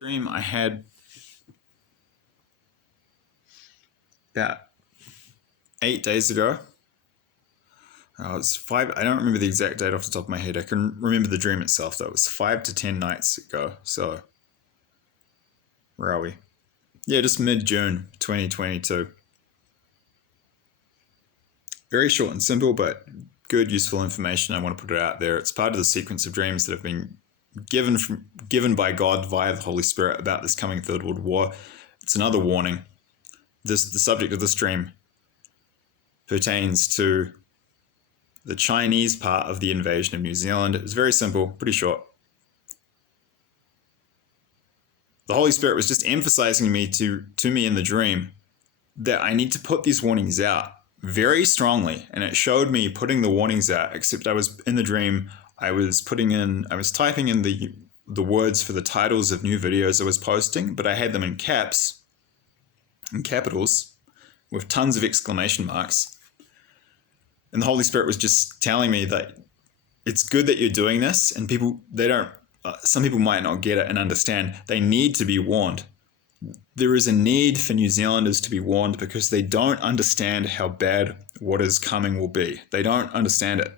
Dream I had about 8 days ago. It's five. I don't remember the exact date off the top of my head. I can remember the dream itself, though. It was 5 to 10 nights ago. So, where are we? Yeah, just mid-June 2022. Very short and simple, but good, useful information. I want to put it out there. It's part of the sequence of dreams that have been given by God via the Holy Spirit about this coming Third World War. It's another warning. The subject of this dream pertains to the Chinese part of the invasion of New Zealand. It's very simple, pretty short. The Holy Spirit was just emphasizing to me in the dream that I need to put these warnings out very strongly, and it showed me putting the warnings out, except I was in the dream, I was typing in the words for the titles of new videos I was posting, but I had them in caps, in capitals, with tons of exclamation marks. And the Holy Spirit was just telling me that it's good that you're doing this, and some people might not get it and understand. They need to be warned. There is a need for New Zealanders to be warned because they don't understand how bad what is coming will be. They don't understand it.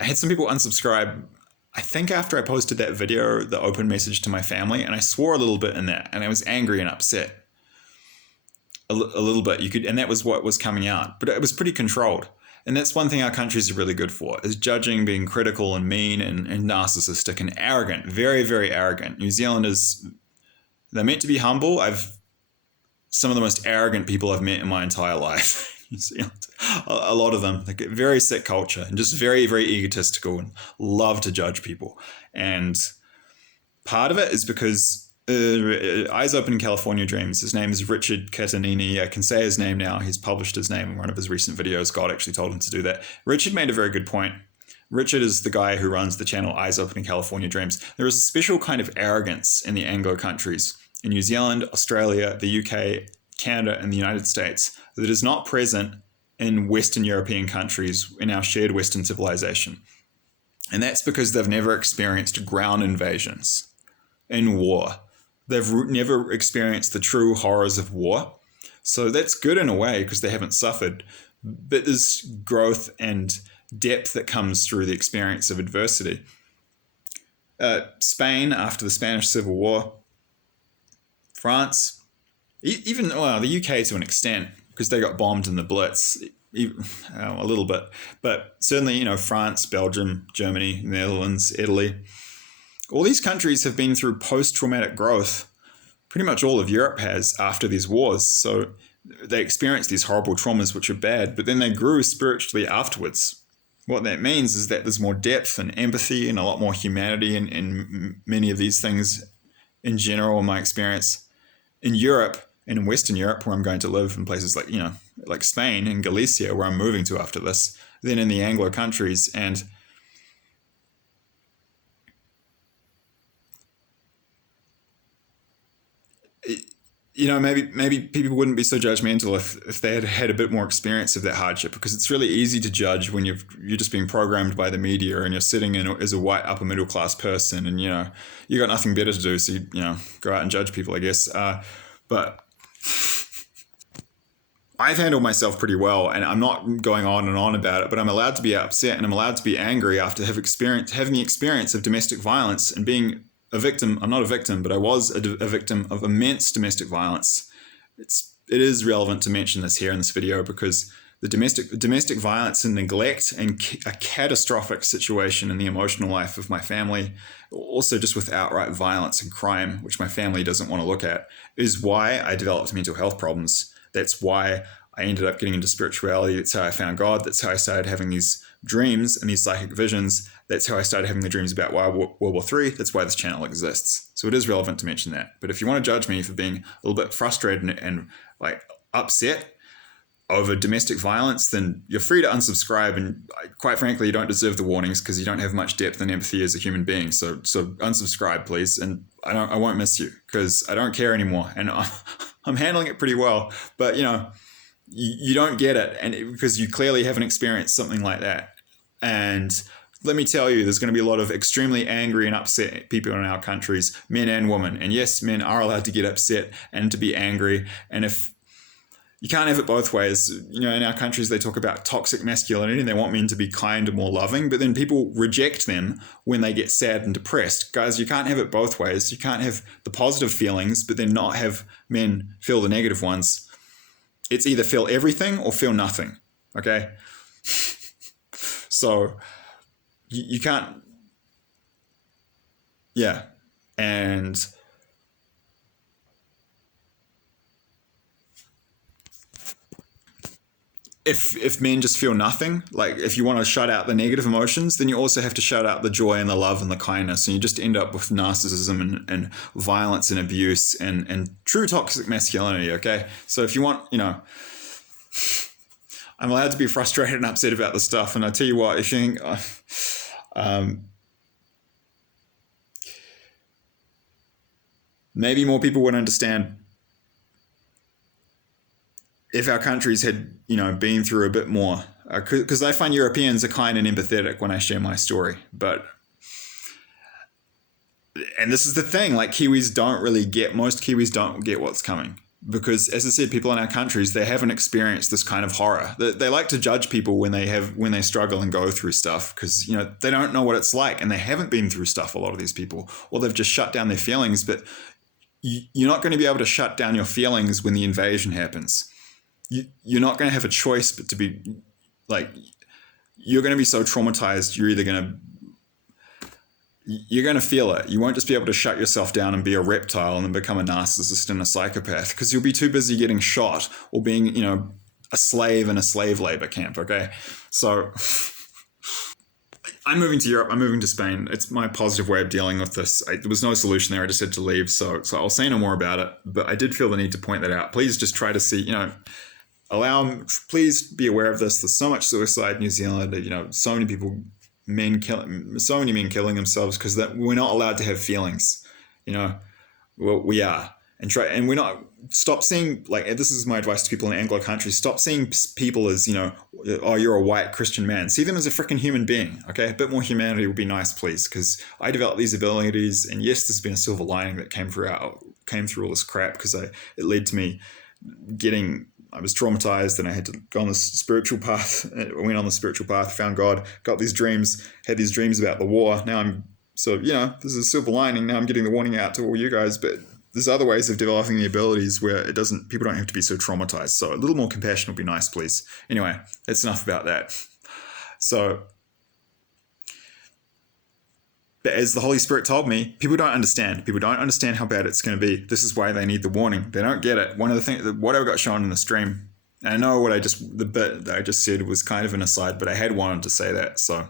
I had some people unsubscribe, I think after I posted that video, the open message to my family, and I swore a little bit in that, and I was angry and upset. A little bit, and that was what was coming out, but it was pretty controlled. And that's one thing our countries are really good for, is judging, being critical and mean and narcissistic and arrogant, very, very arrogant. New Zealanders, they're meant to be humble. Some of the most arrogant people I've met in my entire life. New Zealand, a lot of them, they get very sick culture and just very, very egotistical and love to judge people. And part of it is because Eyes Open California Dreams, his name is Richard Catanini. I can say his name now. He's published his name in one of his recent videos. God actually told him to do that. Richard made a very good point. Richard is the guy who runs the channel Eyes Open California Dreams. There is a special kind of arrogance in the Anglo countries, in New Zealand, Australia, the UK, Canada, and the United States, that is not present in Western European countries in our shared Western civilization. And that's because they've never experienced ground invasions in war. They've never experienced the true horrors of war. So that's good in a way because they haven't suffered. But there's growth and depth that comes through the experience of adversity. Spain, after the Spanish Civil War, France, even the UK to an extent, because they got bombed in the Blitz, a little bit. But certainly, France, Belgium, Germany, Netherlands, Italy, all these countries have been through post-traumatic growth. Pretty much all of Europe has after these wars. So they experienced these horrible traumas, which are bad, but then they grew spiritually afterwards. What that means is that there's more depth and empathy and a lot more humanity in many of these things in general, in my experience. In Europe and in Western Europe, where I'm going to live, in places like Spain and Galicia, where I'm moving to after this, then in the Anglo countries. And maybe people wouldn't be so judgmental if they had had a bit more experience of that hardship, because it's really easy to judge when you're just being programmed by the media and you're sitting in as a white upper middle class person, and you got nothing better to do, so you go out and judge people, I guess. But I've handled myself pretty well, and I'm not going on and on about it, but I'm allowed to be upset and I'm allowed to be angry after having the experience of domestic violence and being a victim. I'm not a victim, but I was a victim of immense domestic violence. It is relevant to mention this here in this video because the domestic violence and neglect and a catastrophic situation in the emotional life of my family, also just with outright violence and crime, which my family doesn't want to look at, is why I developed mental health problems. That's why I ended up getting into spirituality. That's how I found God. That's how I started having these dreams and these psychic visions. That's how I started having the dreams about WW3. That's why this channel exists. So it is relevant to mention that. But if you want to judge me for being a little bit frustrated and upset over domestic violence, then you're free to unsubscribe. And quite frankly, you don't deserve the warnings because you don't have much depth and empathy as a human being. So unsubscribe, please. And I won't miss you because I don't care anymore. And I'm handling it pretty well. But you don't get it, and because you clearly haven't experienced something like that. And let me tell you, there's going to be a lot of extremely angry and upset people in our countries, men and women. And yes, men are allowed to get upset and to be angry. And if you can't have it both ways, in our countries, they talk about toxic masculinity and they want men to be kind and more loving, but then people reject them when they get sad and depressed. Guys, you can't have it both ways. You can't have the positive feelings, but then not have men feel the negative ones. It's either feel everything or feel nothing. Okay? So you can't, yeah. And if men just feel nothing, like if you want to shut out the negative emotions, then you also have to shut out the joy and the love and the kindness, and you just end up with narcissism and violence and abuse and true toxic masculinity. Okay, so if you want, I'm allowed to be frustrated and upset about the stuff, and I tell you what, if you think maybe more people would understand if our countries had, been through a bit more, because I find Europeans are kind and empathetic when I share my story. And this is the thing, like most Kiwis don't get what's coming. Because, as I said, people in our countries, they haven't experienced this kind of horror. They like to judge people when they struggle and go through stuff, because they don't know what it's like, and they haven't been through stuff. A lot of these people, or they've just shut down their feelings. But you're not going to be able to shut down your feelings when the invasion happens. You're not going to have a choice but to be like, you're going to be so traumatized, you're going to feel it. You won't just be able to shut yourself down and be a reptile and then become a narcissist and a psychopath, because you'll be too busy getting shot or being, a slave in a slave labor camp. Okay. So I'm moving to Europe. I'm moving to Spain. It's my positive way of dealing with this. There was no solution there. I just had to leave. So I'll say no more about it, but I did feel the need to point that out. Please just try to see, please be aware of this. There's so much suicide in New Zealand. So many so many men killing themselves because that we're not allowed to have feelings. Well, we are, and we're not. Stop seeing, like, this is my advice to people in Anglo countries. Stop seeing people as oh, you're a white Christian man. See them as a freaking human being. Okay, a bit more humanity would be nice, please. Because I developed these abilities, and yes, there's been a silver lining that came through all this crap, because it led to me I was traumatized and I had to go on this spiritual path. I went on the spiritual path, found God, got these dreams, had these dreams about the war. Now this is a silver lining. Now I'm getting the warning out to all you guys, but there's other ways of developing the abilities where people don't have to be so traumatized. So a little more compassion would be nice, please. Anyway, that's enough about that. So, but as the Holy Spirit told me, people don't understand. People don't understand how bad it's going to be. This is why they need the warning. They don't get it. One of the things, what I got shown in the stream, and I know the bit that I just said was kind of an aside, but I had wanted to say that. So,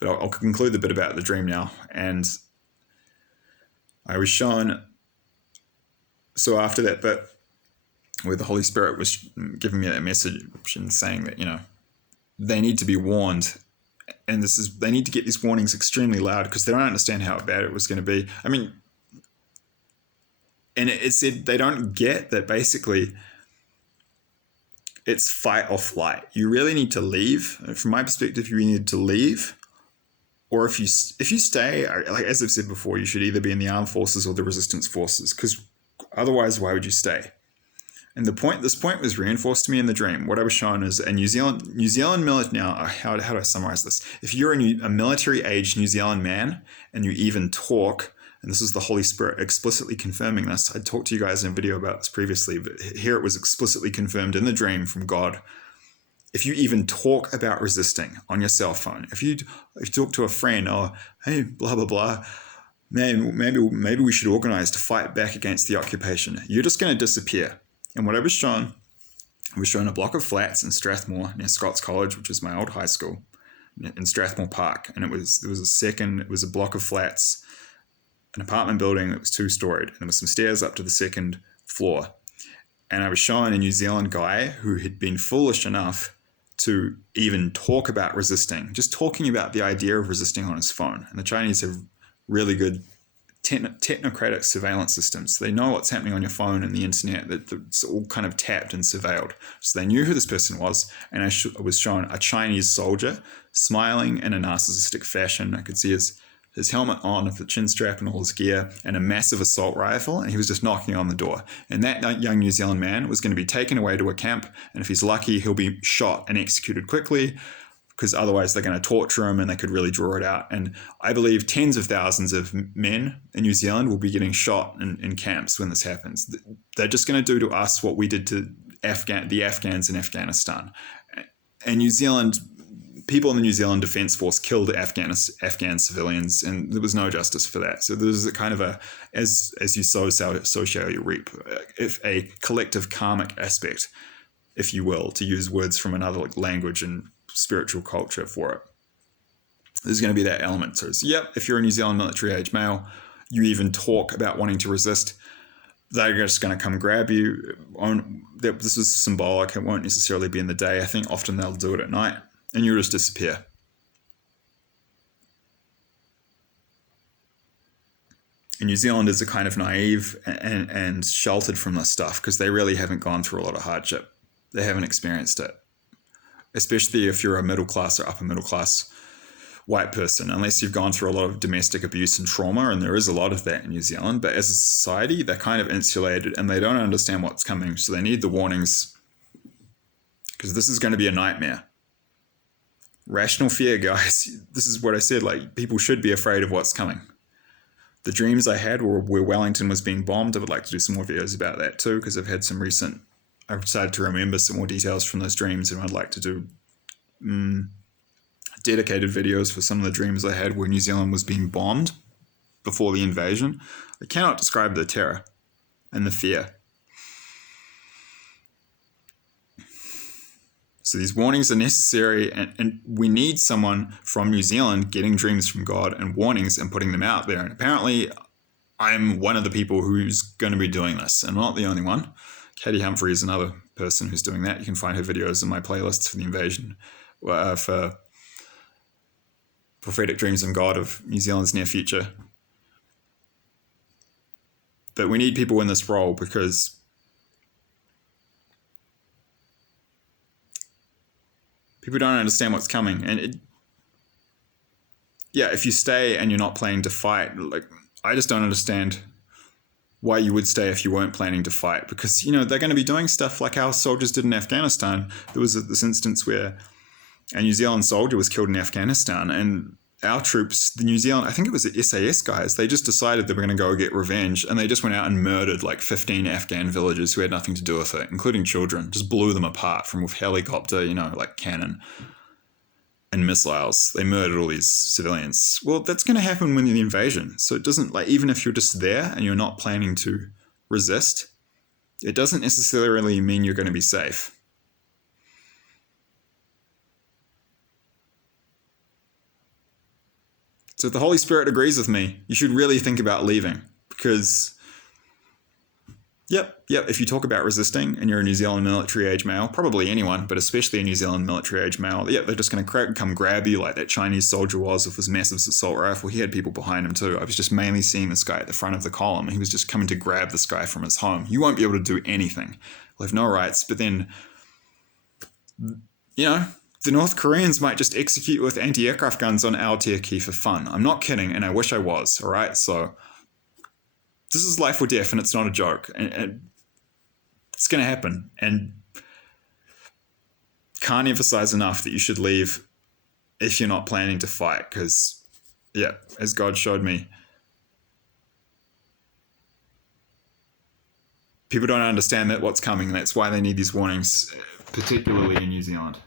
but I'll conclude the bit about the dream now. And I was shown, so after that bit where the Holy Spirit was giving me that message and saying that, they need to be warned. And they need to get these warnings extremely loud, because they don't understand how bad it was going to be. I mean, and it said they don't get that basically it's fight or flight. You really need to leave. From my perspective, you need to leave. Or if you stay, like as I've said before, you should either be in the armed forces or the resistance forces, because otherwise, why would you stay? And this point was reinforced to me in the dream. What I was shown is a New Zealand military. Now, how do I summarize this? If you're a military-aged New Zealand man and you even talk, and this is the Holy Spirit explicitly confirming this. I talked to you guys in a video about this previously, but here it was explicitly confirmed in the dream from God. If you even talk about resisting on your cell phone, if you talk to a friend, hey, blah, blah, blah, man, maybe we should organize to fight back against the occupation, you're just going to disappear. And what I was shown a block of flats in Strathmore near Scots College, which is my old high school, in Strathmore Park. And there was a block of flats, an apartment building that was 2-storied, and there was some stairs up to the second floor. And I was shown a New Zealand guy who had been foolish enough to even talk about resisting, just talking about the idea of resisting on his phone. And the Chinese have really good technocratic surveillance systems. They know what's happening on your phone and the internet. That it's all kind of tapped and surveilled. So they knew who this person was, and I was shown a Chinese soldier smiling in a narcissistic fashion. I could see his helmet on with the chin strap and all his gear, and a massive assault rifle, and he was just knocking on the door. And that young New Zealand man was going to be taken away to a camp, and if he's lucky, he'll be shot and executed quickly, because otherwise they're going to torture him and they could really draw it out. And I believe tens of thousands of men in New Zealand will be getting shot in camps when this happens. They're just going to do to us what we did to the Afghans in Afghanistan. And New Zealand, people in the New Zealand Defence Force killed Afghan civilians, and there was no justice for that. So there's a kind of as you sow, so shall you reap, if a collective karmic aspect, if you will, to use words from another language and spiritual culture for it. There's going to be that element. So yep, if you're a New Zealand military age male, you even talk about wanting to resist, they're just going to come grab you. This is symbolic. It won't necessarily be in the day. I think often they'll do it at night, and you'll just disappear. And New Zealanders are kind of naive and sheltered from this stuff because they really haven't gone through a lot of hardship. They haven't experienced it. Especially if you're a middle class or upper middle class white person, unless you've gone through a lot of domestic abuse and trauma, and there is a lot of that in New Zealand. But as a society, they're kind of insulated and they don't understand what's coming. So they need the warnings, because this is going to be a nightmare. Rational fear, guys. This is what I said, like, people should be afraid of what's coming. The dreams I had were where Wellington was being bombed. I would like to do some more videos about that too, because I've started to remember some more details from those dreams, and I'd like to do dedicated videos for some of the dreams I had where New Zealand was being bombed before the invasion. I cannot describe the terror and the fear. So these warnings are necessary, and we need someone from New Zealand getting dreams from God and warnings and putting them out there. And apparently I'm one of the people who's going to be doing this, and I'm not the only one. Katie Humphrey is another person who's doing that. You can find her videos in my playlists for the invasion, for Prophetic Dreams of God of New Zealand's near future. But we need people in this role because people don't understand what's coming. And if you stay and you're not planning to fight, like, I just don't understand why you would stay if you weren't planning to fight, because they're going to be doing stuff like our soldiers did in Afghanistan. There was this instance where a New Zealand soldier was killed in Afghanistan, and our troops, the New Zealand, I think it was the SAS guys, they just decided they were going to go get revenge, and they just went out and murdered like 15 Afghan villagers who had nothing to do with it, including children. Just blew them apart from with helicopter, like cannon and missiles. They murdered all these civilians. Well, that's going to happen when the invasion. So it doesn't, like, even if you're just there and you're not planning to resist, it doesn't necessarily mean you're going to be safe. So if the Holy Spirit agrees with me, you should really think about leaving, because if you talk about resisting and you're a New Zealand military age male, probably anyone, but especially a New Zealand military age male, they're just going to come grab you like that Chinese soldier was with his massive assault rifle. He had people behind him too. I was just mainly seeing this guy at the front of the column. He was just coming to grab this guy from his home. You won't be able to do anything. You'll have no rights. But then, the North Koreans might just execute with anti-aircraft guns on Aotearoa for fun. I'm not kidding, and I wish I was, all right? So this is life or death, and it's not a joke. And it's going to happen. And can't emphasize enough that you should leave if you're not planning to fight, because, as God showed me, people don't understand that what's coming. That's why they need these warnings, particularly in New Zealand.